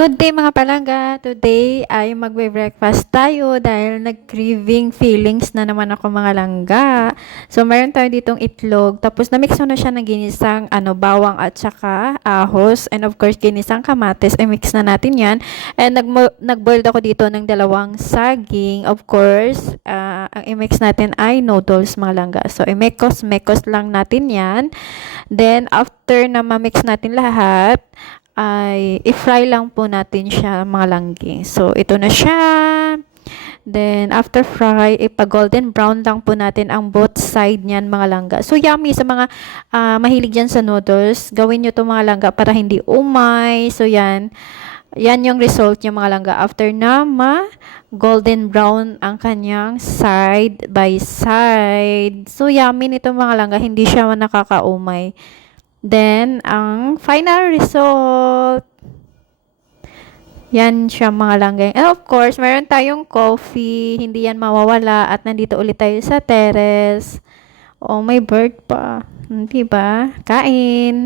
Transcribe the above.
Good day mga palangga! Today ay magbe-breakfast tayo dahil nag-craving feelings na naman ako mga langga. So mayroon tayo ditong itlog, tapos na-mix ko na siya ng ginisang bawang at saka ahos, and of course ginisang kamatis, i-mix na natin yan. And nag-boiled ako dito ng dalawang saging. Of course, ang i-mix natin ay noodles mga langga. So i-mekos lang natin yan. Then after na ma-mix natin lahat, ay i-fry lang po natin siya mga langging. So, ito na siya. Then, after fry, ipa-golden brown lang po natin ang both side niyan mga langga. So, yummy sa mga mahilig dyan sa noodles. Gawin nyo to mga langga para hindi umay. So, yan. Yan yung result niya mga langga. After na golden brown ang kanyang side by side. So, yummy nito mga langga. Hindi siya nakakaumay. Then, ang final result, yan siya mga langgeng. And of course, meron tayong coffee, hindi yan mawawala. At nandito ulit tayo sa terrace. Oh, may bird pa. Diba? Kain!